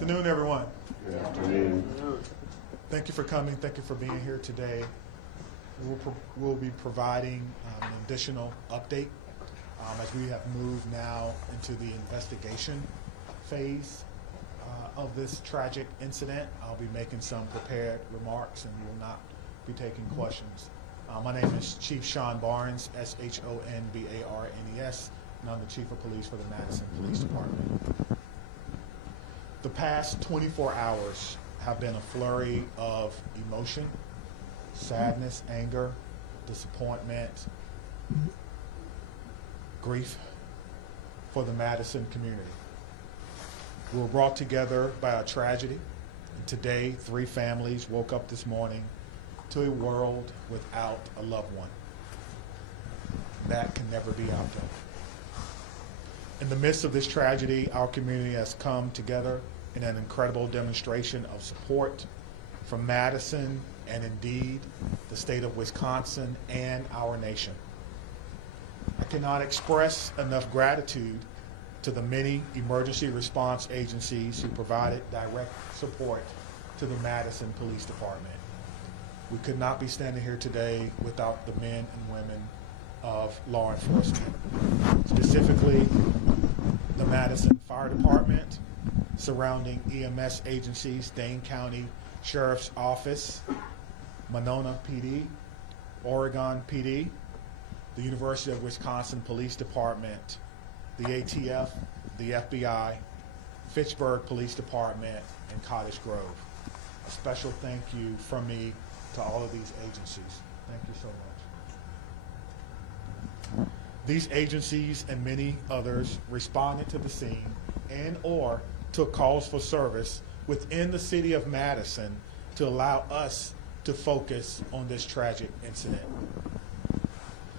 afternoon, everyone. Good afternoon. Thank you for coming. Thank you for being here today. We'll be providing an additional update as we have moved now into the investigation phase of this tragic incident. I'll be making some prepared remarks and will not be taking questions. My name is Chief Sean Barnes, S-H-O-N-B-A-R-N-E-S, and I'm the Chief of Police for the Madison Police Department. The past 24 hours have been a flurry of emotion, sadness, anger, disappointment, grief for the Madison community. We were brought together by a tragedy, and today 3 families woke up this morning to a world without a loved one. That can never be outdone. In the midst of this tragedy, our community has come together in an incredible demonstration of support from Madison and indeed the state of Wisconsin and our nation. I cannot express enough gratitude to the many emergency response agencies who provided direct support to the Madison Police Department. We could not be standing here today without the men and women of law enforcement, specifically the Madison Fire Department, surrounding EMS agencies, Dane County Sheriff's Office, Monona PD, Oregon PD, the University of Wisconsin Police Department, the ATF, the FBI, Fitchburg Police Department, and Cottage Grove. A special thank you from me to all of these agencies. Thank you so much. These agencies and many others responded to the scene and or took calls for service within the city of Madison to allow us to focus on this tragic incident.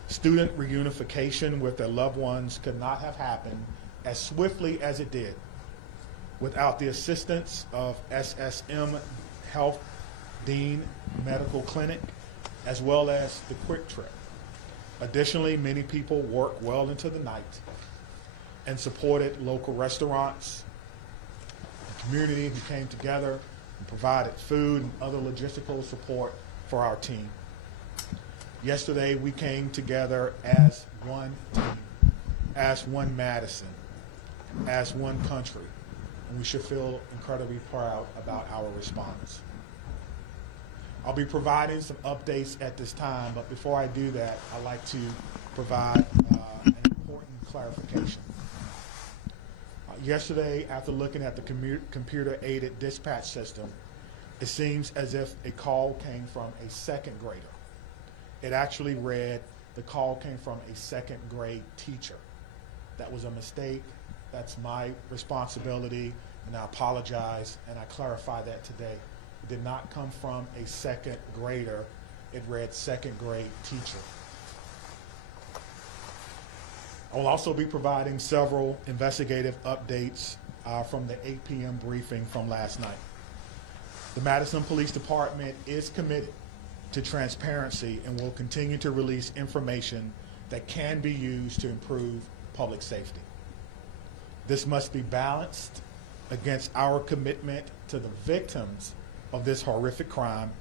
Student reunification with their loved ones could not have happened as swiftly as it did without the assistance of SSM Health Dean Medical Clinic, as well as the Quick Trip. Additionally, many people worked well into the night and supported local restaurants, the community who came together and provided food and other logistical support for our team. Yesterday, we came together as one team, as one Madison, as one country, and we should feel incredibly proud about our response. I'll be providing some updates at this time, but before I do that, I'd like to provide an important clarification. Yesterday, after looking at the computer-aided dispatch system, it seems as if a call came from a second grader. It actually read, the call came from a second grade teacher. That was a mistake. That's my responsibility, and I apologize, and I clarify that today. It did not come from a second grader. It read second grade teacher. I will also be providing several investigative updates from the 8 p.m. briefing from last night. The Madison Police Department is committed to transparency and will continue to release information that can be used to improve public safety. This must be balanced against our commitment to the victims of this horrific crime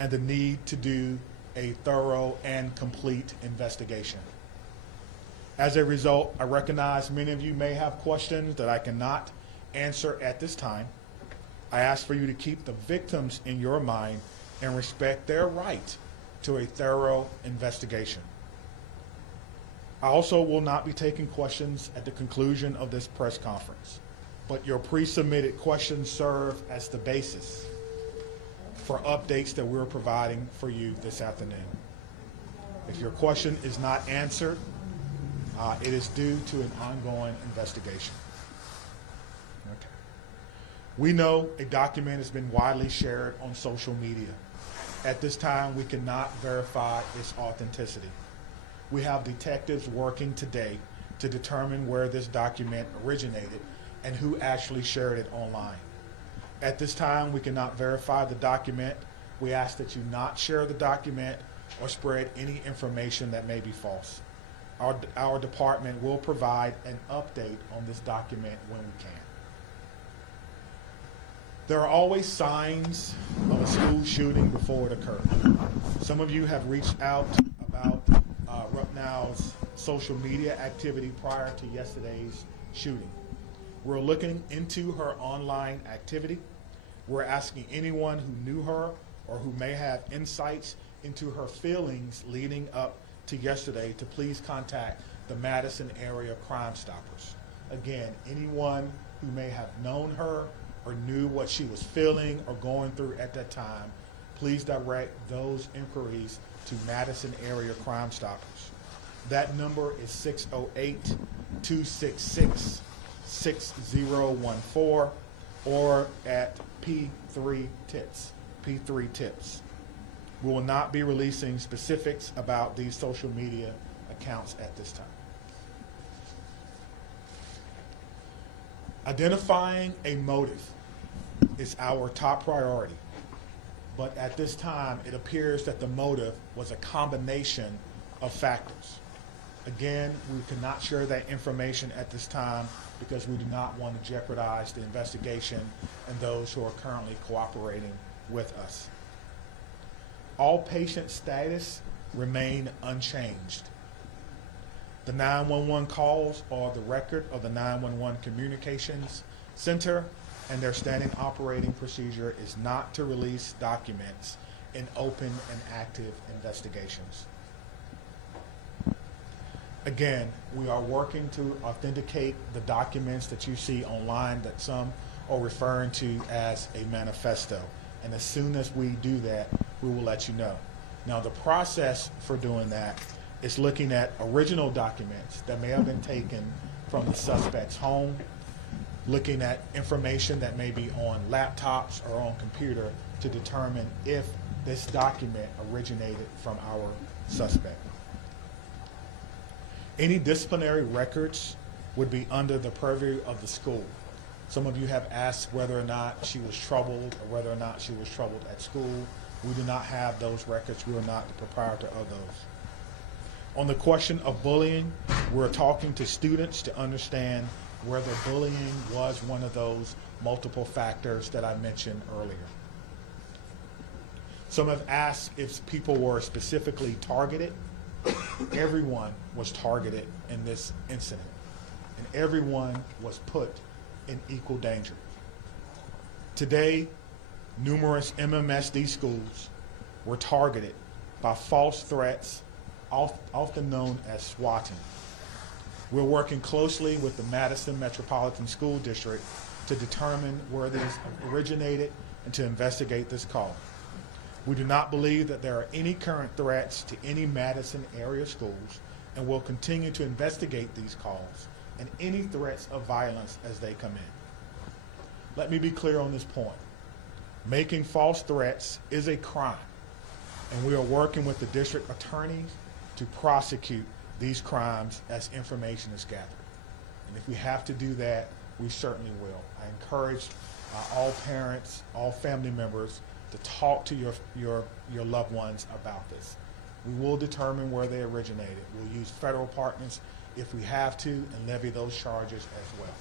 and the need to do a thorough and complete investigation. As a result, I recognize many of you may have questions that I cannot answer at this time. I ask for you to keep the victims in your mind and respect their right to a thorough investigation. I also will not be taking questions at the conclusion of this press conference, but your pre-submitted questions serve as the basis for updates that we're providing for you this afternoon. If your question is not answered, it is due to an ongoing investigation. Okay. We know a document has been widely shared on social media. At this time, we cannot verify its authenticity. We have detectives working today to determine where this document originated and who actually shared it online. At this time, we cannot verify the document. We ask that you not share the document or spread any information that may be false. Our department will provide an update on this document when we can. There are always signs of a school shooting before it occurs. Some of you have reached out about Rupnow's social media activity prior to yesterday's shooting. We're looking into her online activity. We're asking anyone who knew her or who may have insights into her feelings leading up to yesterday to please contact the Madison Area Crime Stoppers. Again, anyone who may have known her or knew what she was feeling or going through at that time, please direct those inquiries to Madison Area Crime Stoppers. That number is 608-266-6014 or at P3 Tips. P3 Tips. We will not be releasing specifics about these social media accounts at this time. Identifying a motive is our top priority, but at this time it appears that the motive was a combination of factors. Again, we cannot share that information at this time because we do not want to jeopardize the investigation and those who are currently cooperating with us. All patient status remain unchanged. The 911 calls are the record of the 911 Communications Center, and their standing operating procedure is not to release documents in open and active investigations. Again, we are working to authenticate the documents that you see online that some are referring to as a manifesto. And as soon as we do that, we will let you know. Now, the process for doing that is looking at original documents that may have been taken from the suspect's home, looking at information that may be on laptops or on computer to determine if this document originated from our suspect. Any disciplinary records would be under the purview of the school. Some of you have asked whether or not she was troubled or whether or not she was troubled at school. We do not have those records. We are not the proprietor of those. On the question of bullying, we're talking to students to understand whether bullying was one of those multiple factors that I mentioned earlier. Some have asked if people were specifically targeted. Everyone was targeted in this incident, and everyone was put in equal danger. Today, numerous MMSD schools were targeted by false threats, often known as swatting. We're working closely with the Madison Metropolitan School District to determine where these originated and to investigate this call. We do not believe that there are any current threats to any Madison area schools, and will continue to investigate these calls and any threats of violence as they come in. Let me be clear on this point. Making false threats is a crime, and we are working with the district attorneys to prosecute these crimes as information is gathered. And if we have to do that, we certainly will. I encourage all parents, all family members to talk to your loved ones about this. We will determine where they originated. We'll use federal partners if we have to and levy those charges as well.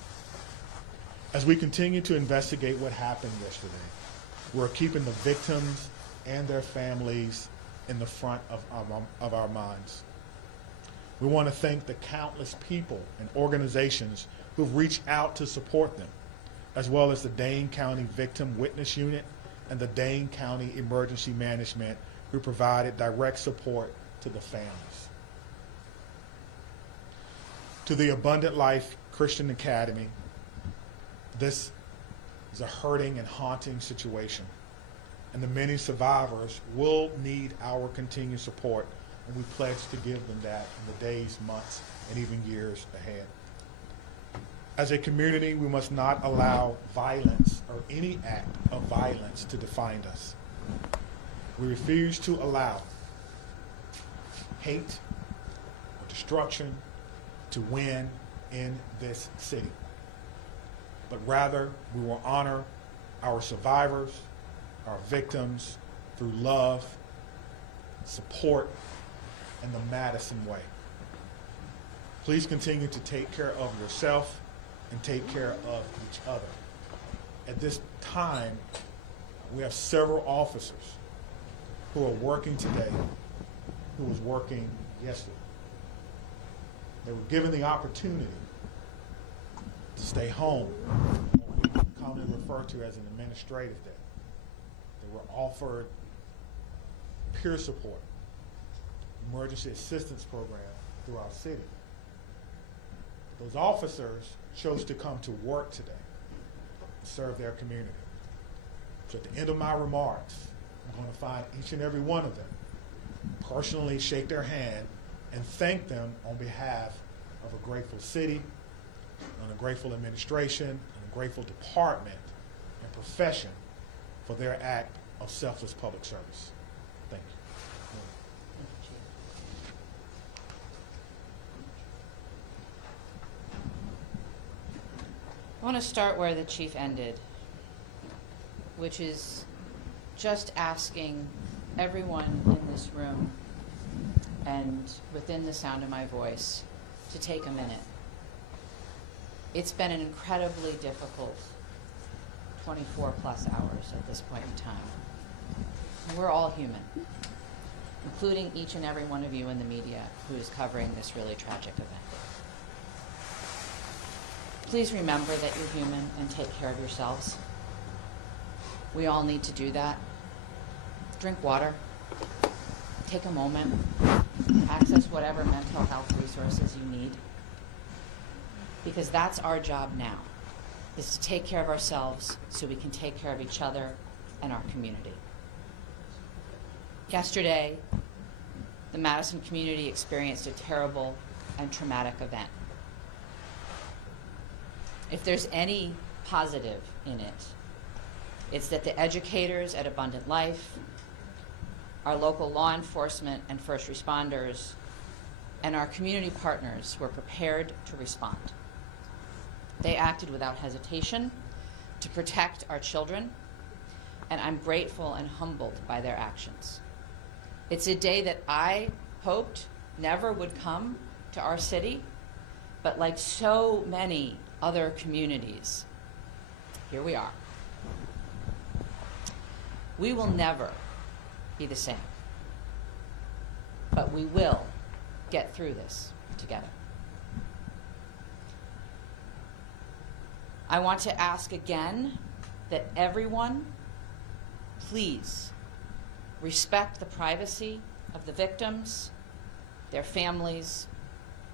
As we continue to investigate what happened yesterday, we're keeping the victims and their families in the front of our minds. We want to thank the countless people and organizations who've reached out to support them, as well as the Dane County Victim Witness Unit and the Dane County Emergency Management, who provided direct support to the families. To the Abundant Life Christian Academy, this is a hurting and haunting situation, and the many survivors will need our continued support, and we pledge to give them that in the days, months, and even years ahead. As a community, we must not allow violence or any act of violence to define us. We refuse to allow hate or destruction to win in this city, but rather we will honor our survivors, our victims, through love, support, and the Madison way. Please continue to take care of yourself and take care of each other. At this time, We have several officers who are working today who was working yesterday. They were given the opportunity to stay home, what we commonly refer to as an administrative day. They were offered peer support, emergency assistance program through our city. Those officers chose to come to work today to serve their community. So at the end of my remarks, I'm going to find each and every one of them, personally shake their hand, and thank them on behalf of a grateful city, and a grateful administration, and a grateful department and profession for their act of selfless public service. Thank you. I want to start where the chief ended, which is just asking everyone in this room and within the sound of my voice to take a minute. It's been an incredibly difficult 24 plus hours at this point in time. We're all human, including each and every one of you in the media who is covering this really tragic event. Please remember that you're human and take care of yourselves. We all need to do that. Drink water. Take a moment. Access whatever mental health resources you need. Because that's our job now, is to take care of ourselves so we can take care of each other and our community. Yesterday, the Madison community experienced a terrible and traumatic event. If there's any positive in it, it's that the educators at Abundant Life, our local law enforcement and first responders, and our community partners were prepared to respond. They acted without hesitation to protect our children, and I'm grateful and humbled by their actions. It's a day that I hoped never would come to our city, but like so many other communities, here we are. We will never be the same, but we will get through this together. I want to ask again that everyone, please respect the privacy of the victims, their families,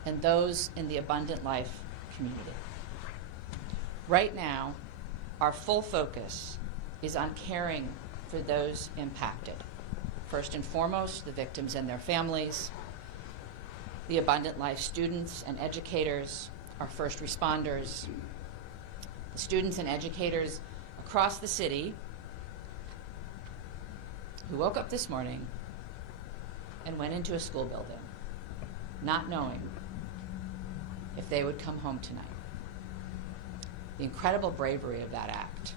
and those in the Abundant Life community. Right now, our full focus is on caring for those impacted. First and foremost, the victims and their families, the Abundant Life students and educators, our first responders, the students and educators across the city who woke up this morning and went into a school building not knowing if they would come home tonight. The incredible bravery of that act.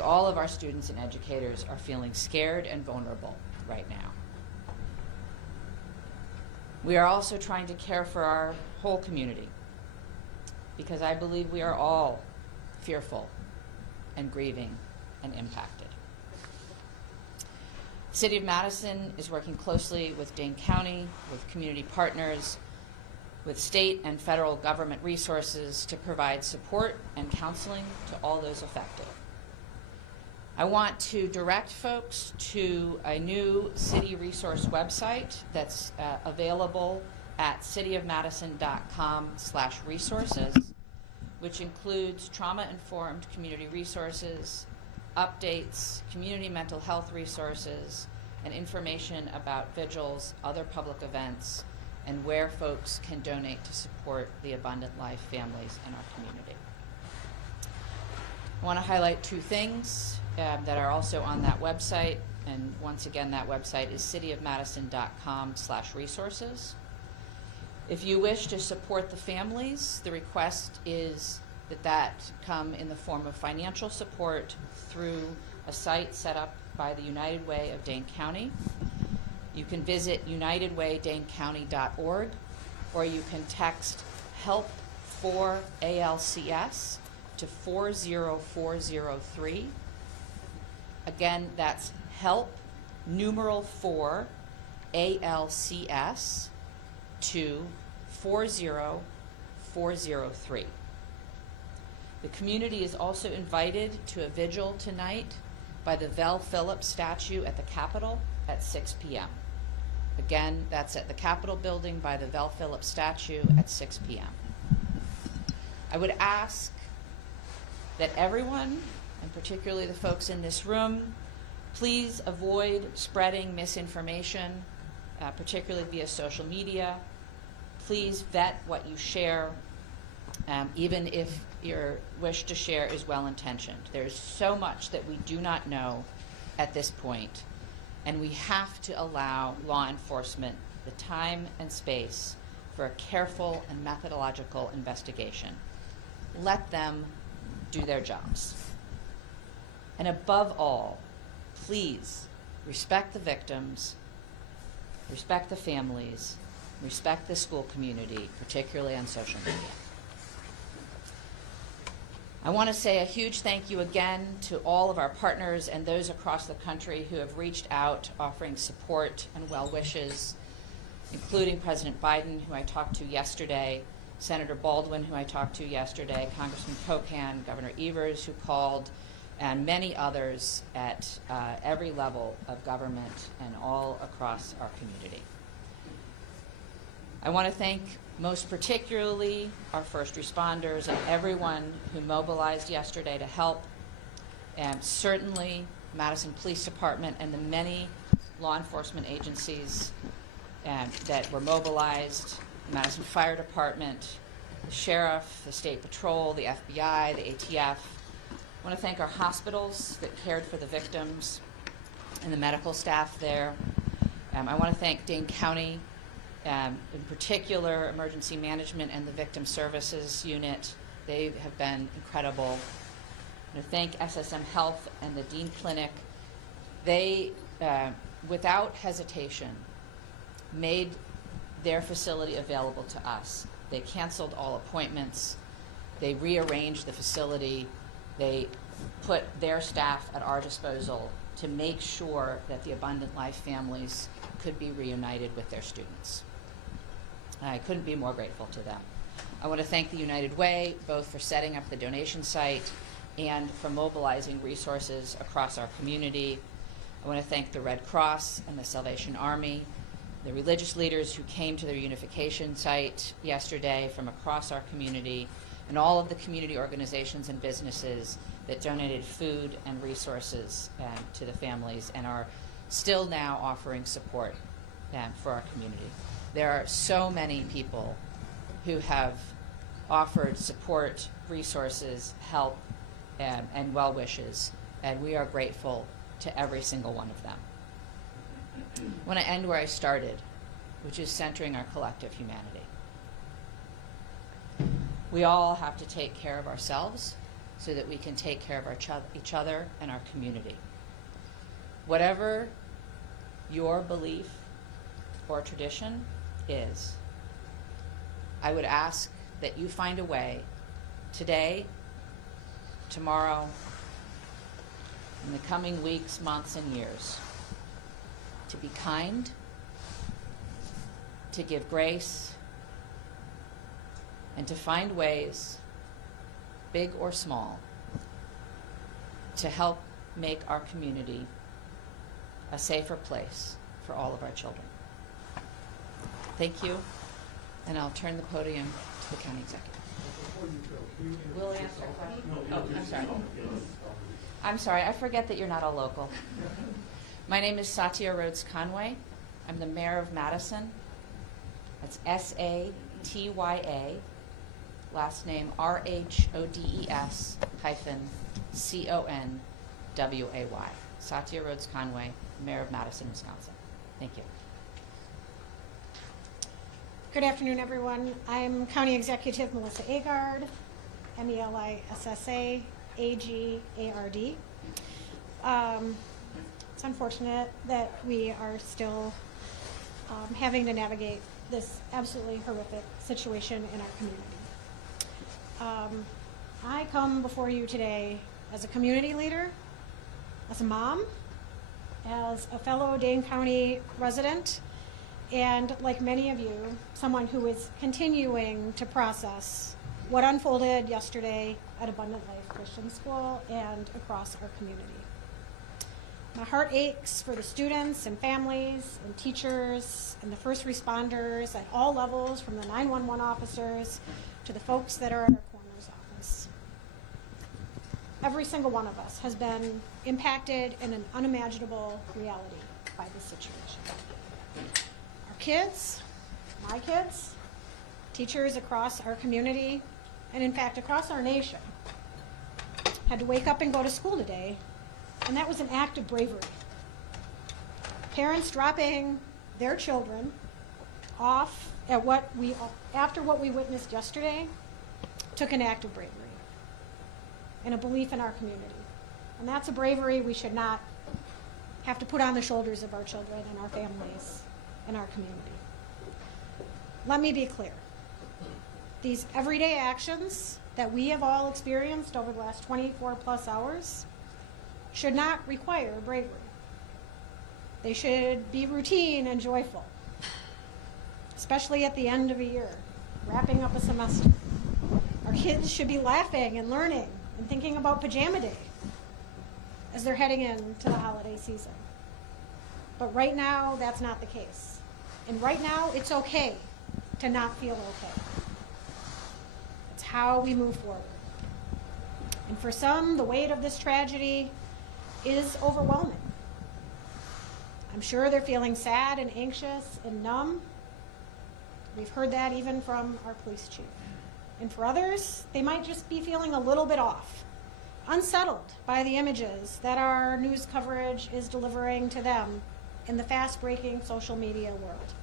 All of our students and educators are feeling scared and vulnerable right now. We are also trying to care for our whole community, because I believe we are all fearful and grieving and impacted. The City of Madison is working closely with Dane County, with community partners, with state and federal government resources to provide support and counseling to all those affected. I want to direct folks to a new city resource website that's available at cityofmadison.com/resources, which includes trauma-informed community resources, updates, community mental health resources, and information about vigils, other public events, and where folks can donate to support the Abundant Life families in our community. I want to highlight two things that are also on that website, and once again, that website is cityofmadison.com/resources. If you wish to support the families, the request is that come in the form of financial support through a site set up by the United Way of Dane County. You can visit unitedwaydanecounty.org, or you can text HELP for ALCS to 40403. Again, that's help, numeral 4, ALCS, to 40403. The community is also invited to a vigil tonight by the Vel Phillips statue at the Capitol at 6 p.m. Again, that's at the Capitol building by the Vel Phillips statue at 6 p.m. I would ask that everyone, and particularly the folks in this room, please avoid spreading misinformation, particularly via social media. Please vet what you share, even if your wish to share is well-intentioned. There's so much that we do not know at this point, and we have to allow law enforcement the time and space for a careful and methodological investigation. Let them do their jobs. And above all, please respect the victims, respect the families, respect the school community, particularly on social media. I want to say a huge thank you again to all of our partners and those across the country who have reached out offering support and well wishes, including President Biden, who I talked to yesterday, Senator Baldwin, who I talked to yesterday, Congressman Pocan, Governor Evers, who called, and many others at every level of government and all across our community. I want to thank most particularly our first responders and everyone who mobilized yesterday to help, and certainly Madison Police Department and the many law enforcement agencies that were mobilized, the Madison Fire Department, the Sheriff, the State Patrol, the FBI, the ATF. I want to thank our hospitals that cared for the victims and the medical staff there. I want to thank Dane County, in particular emergency management and the victim services unit. They have been incredible. I want to thank SSM Health and the Dean Clinic. They, without hesitation, made their facility available to us. They canceled all appointments. They rearranged the facility. They put their staff at our disposal to make sure that the Abundant Life families could be reunited with their students. I couldn't be more grateful to them. I want to thank the United Way, both for setting up the donation site and for mobilizing resources across our community. I want to thank the Red Cross and the Salvation Army, the religious leaders who came to the reunification site yesterday from across our community, and all of the community organizations and businesses that donated food and resources to the families and are still now offering support for our community. There are so many people who have offered support, resources, help, and well wishes, and we are grateful to every single one of them. I want to end where I started, which is centering our collective humanity. We all have to take care of ourselves so that we can take care of each other and our community. Whatever your belief or tradition is, I would ask that you find a way today, tomorrow, in the coming weeks, months, and years to be kind, to give grace, and to find ways, big or small, to help make our community a safer place for all of our children. Thank you, and I'll turn the podium to the county executive. Will I answer a question? Oh, I'm sorry. I'm sorry, I forget that you're not a local. My name is Satya Rhodes Conway. I'm the mayor of Madison. That's S-A-T-Y-A, last name R-H-O-D-E-S-C-O-N-W-A-Y. Satya Rhodes Conway, mayor of Madison, Wisconsin. Thank you. Good afternoon, everyone. I'm County Executive Melissa Agard, M-E-L-I-S-S-A, A-G-A-R-D. It's unfortunate that we are still having to navigate this absolutely horrific situation in our community. I come before you today as a community leader, as a mom, as a fellow Dane County resident, and like many of you, someone who is continuing to process what unfolded yesterday at Abundant Life Christian School and across our community. My heart aches for the students and families and teachers and the first responders at all levels, from the 911 officers to the folks that are at our coroner's office. Every single one of us has been impacted in an unimaginable reality by this situation. Our kids, my kids, teachers across our community, and in fact across our nation, had to wake up and go to school today, and that was an act of bravery. Parents dropping their children off at after what we witnessed yesterday took an act of bravery and a belief in our community. And that's a bravery we should not have to put on the shoulders of our children and our families and our community. Let me be clear. These everyday actions that we have all experienced over the last 24 plus hours should not require bravery. They should be routine and joyful, especially at the end of a year, wrapping up a semester. Our kids should be laughing and learning and thinking about pajama day as they're heading into the holiday season. But right now, that's not the case. And right now, it's okay to not feel okay. It's how we move forward. And for some, the weight of this tragedy is overwhelming. I'm sure they're feeling sad and anxious and numb. We've heard that even from our police chief. And for others, they might just be feeling a little bit off, unsettled by the images that our news coverage is delivering to them in the fast-breaking social media world.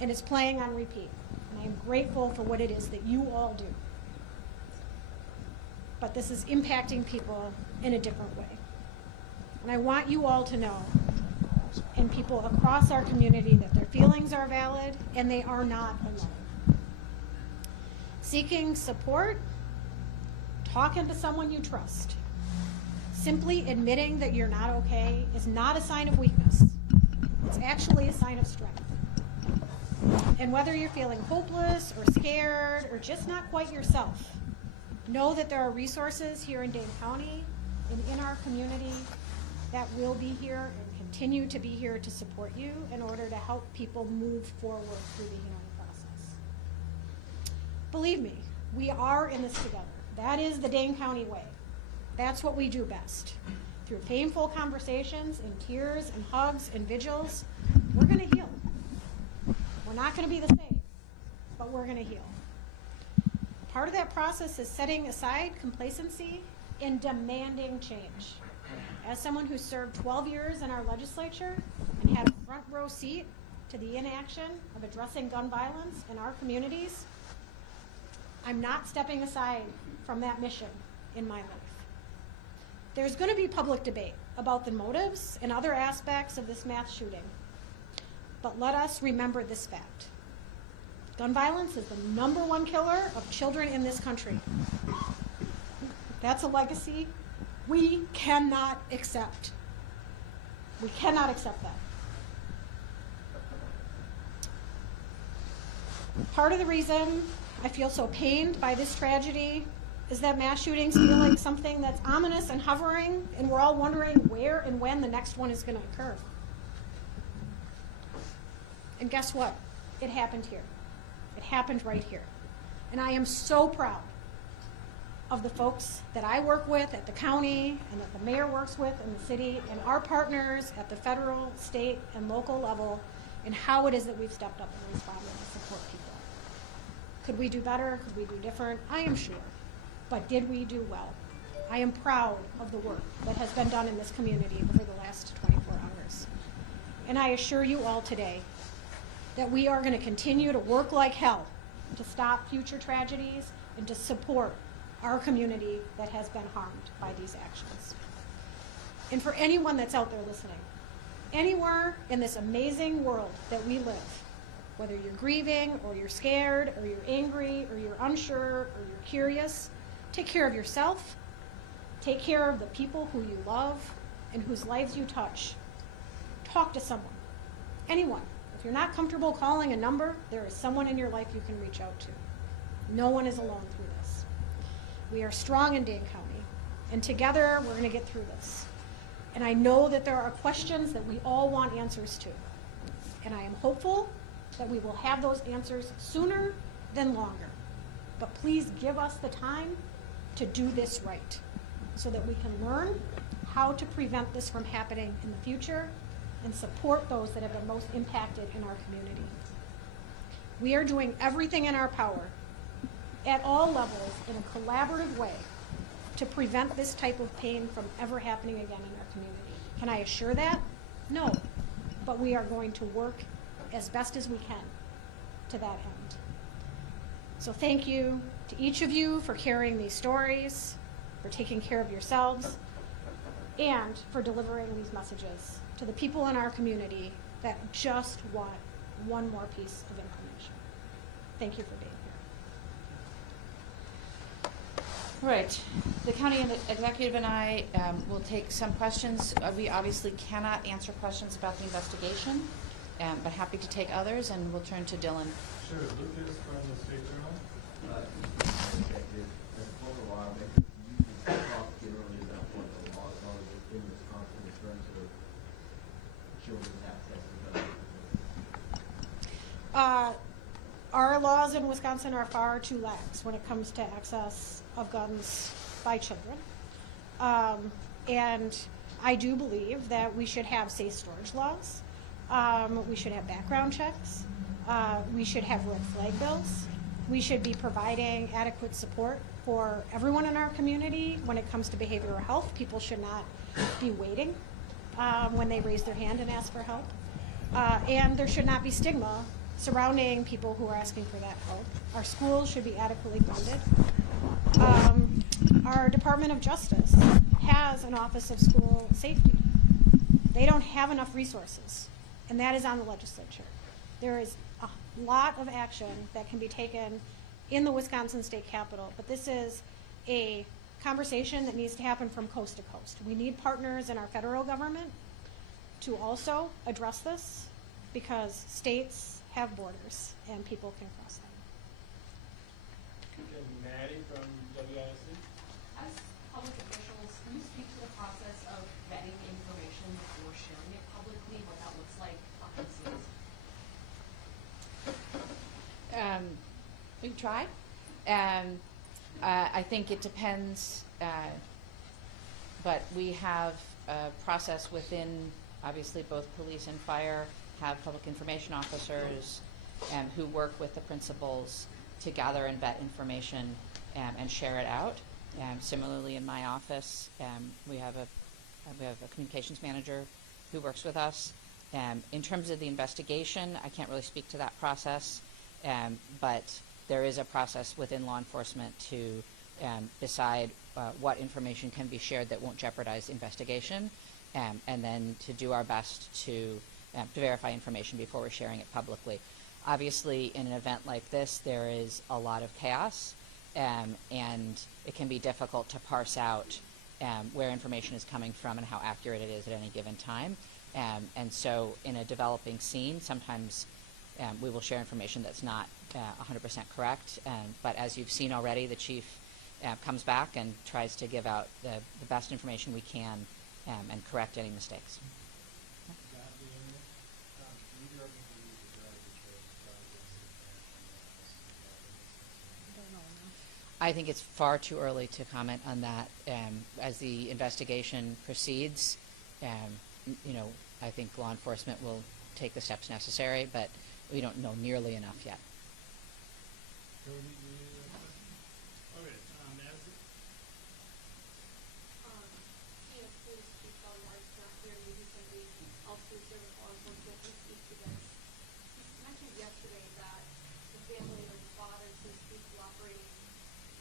And it's playing on repeat. And I am grateful for what it is that you all do. But this is impacting people in a different way. And I want you all to know, and people across our community, that their feelings are valid and they are not alone. Seeking support, talking to someone you trust, simply admitting that you're not okay is not a sign of weakness. It's actually a sign of strength. And whether you're feeling hopeless or scared or just not quite yourself, know that there are resources here in Dane County and in our community that will be here and continue to be here to support you in order to help people move forward through the healing process. Believe me, we are in this together. That is the Dane County way. That's what we do best. Through painful conversations and tears and hugs and vigils, we're going to heal. We're not going to be the same, but we're going to heal. Part of that process is setting aside complacency and demanding change. As someone who served 12 years in our legislature and had a front row seat to the inaction of addressing gun violence in our communities, I'm not stepping aside from that mission in my life. There's going to be public debate about the motives and other aspects of this mass shooting. But let us remember this fact. Gun violence is the #1 killer of children in this country. That's a legacy we cannot accept. We cannot accept that. Part of the reason I feel so pained by this tragedy is that mass shootings feel like something that's ominous and hovering, and we're all wondering where and when the next one is going to occur. And guess what? It happened here. It happened right here. And I am so proud of the folks that I work with at the county and that the mayor works with in the city and our partners at the federal, state, and local level, and how it is that we've stepped up and responded to support people. Could we do better? Could we do different? I am sure. But did we do well? I am proud of the work that has been done in this community over the last 24 hours. And I assure you all today that we are going to continue to work like hell to stop future tragedies and to support our community that has been harmed by these actions. And for anyone that's out there listening, anywhere in this amazing world that we live, Whether you're grieving, or you're scared, or you're angry, or you're unsure, or you're curious, take care of yourself. Take care of the people who you love and whose lives you touch. Talk to someone, anyone. If you're not comfortable calling a number, there is someone in your life you can reach out to. No one is alone through this. We are strong in Dane County, and together we're going to get through this. And I know that there are questions that we all want answers to. And I am hopeful that we will have those answers sooner than longer. But please give us the time to do this right so that we can learn how to prevent this from happening in the future and support those that have been most impacted in our community. We are doing everything in our power at all levels in a collaborative way to prevent this type of pain from ever happening again in our community. Can I assure that? No. But we are going to work as best as we can to that end. So thank you to each of you for carrying these stories, for taking care of yourselves, and for delivering these messages to the people in our community that just want one more piece of information. Thank you for being here. Right. The county executive and I will take some questions. We obviously cannot answer questions about the investigation, but happy to take others, and we'll turn to Dylan. Sure. Lucas from the State Journal. Executive, as a former lawmaker, you can talk generally about what the laws are within Wisconsin in terms of children's access to guns. Our laws in Wisconsin are far too lax when it comes to access of guns by children. And I do believe that we should have safe storage laws. We should have background checks. We should have red flag bills. We should be providing adequate support for everyone in our community when it comes to behavioral health. People should not be waiting when they raise their hand and ask for help. And there should not be stigma surrounding people who are asking for that help. Our schools should be adequately funded. Our Department of Justice has an Office of School Safety. They don't have enough resources, and that is on the legislature. There is a lot of action that can be taken in the Wisconsin State Capitol, but this is a conversation that needs to happen from coast to coast. We need partners in our federal government to also address this, because states have borders and people can cross them. And Maddie from WISD. As public officials, can you speak to the process of vetting information before sharing it publicly, what that looks like behind the scenes? We can try. I think it depends, but we have a process within, obviously, both police and fire have public information officers who work with the principals to gather and vet information and share it out. Similarly, in my office, we have a communications manager who works with us. In terms of the investigation, I can't really speak to that process, but there is a process within law enforcement to decide what information can be shared that won't jeopardize the investigation, and then to do our best to verify information before we're sharing it publicly. Obviously, in an event like this, there is a lot of chaos, and it can be difficult to parse out where information is coming from and how accurate it is at any given time. And so in a developing scene, sometimes we will share information that's not 100% correct. But as you've seen already, the chief comes back and tries to give out the best information we can and correct any mistakes. I think it's far too early to comment on that. As the investigation proceeds, I think law enforcement will take the steps necessary, but we don't know nearly enough yet. Okay, Madison. Mentioned yesterday that the family or the father seems to be cooperating.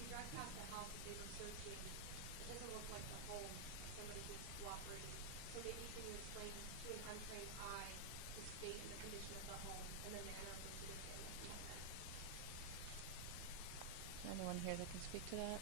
We drive past the house that they were searching. It doesn't look like the home somebody who's cooperating. So maybe can you explain to an untrained eye the state and the condition of the home and the manner of the Anyone here that can speak to that?